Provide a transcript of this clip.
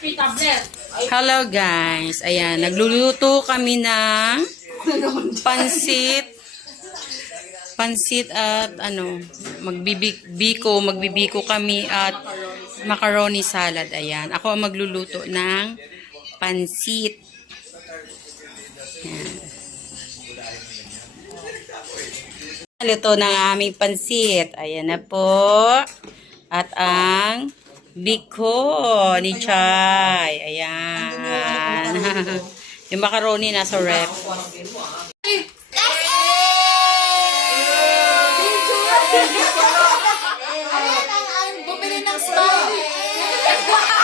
HP tablet. Hello guys. Ayan, nagluluto kami ng pansit. Pansit at ano, magbibiko, magbibiko kami at macaroni salad. Ayan. Ako ang magluluto ng pansit. Ayan. Luto ng aming pansit. Ayan na po. At ang Biko ni Chai. Ayan. yung macaroni nasa rep. Bumili ng smile.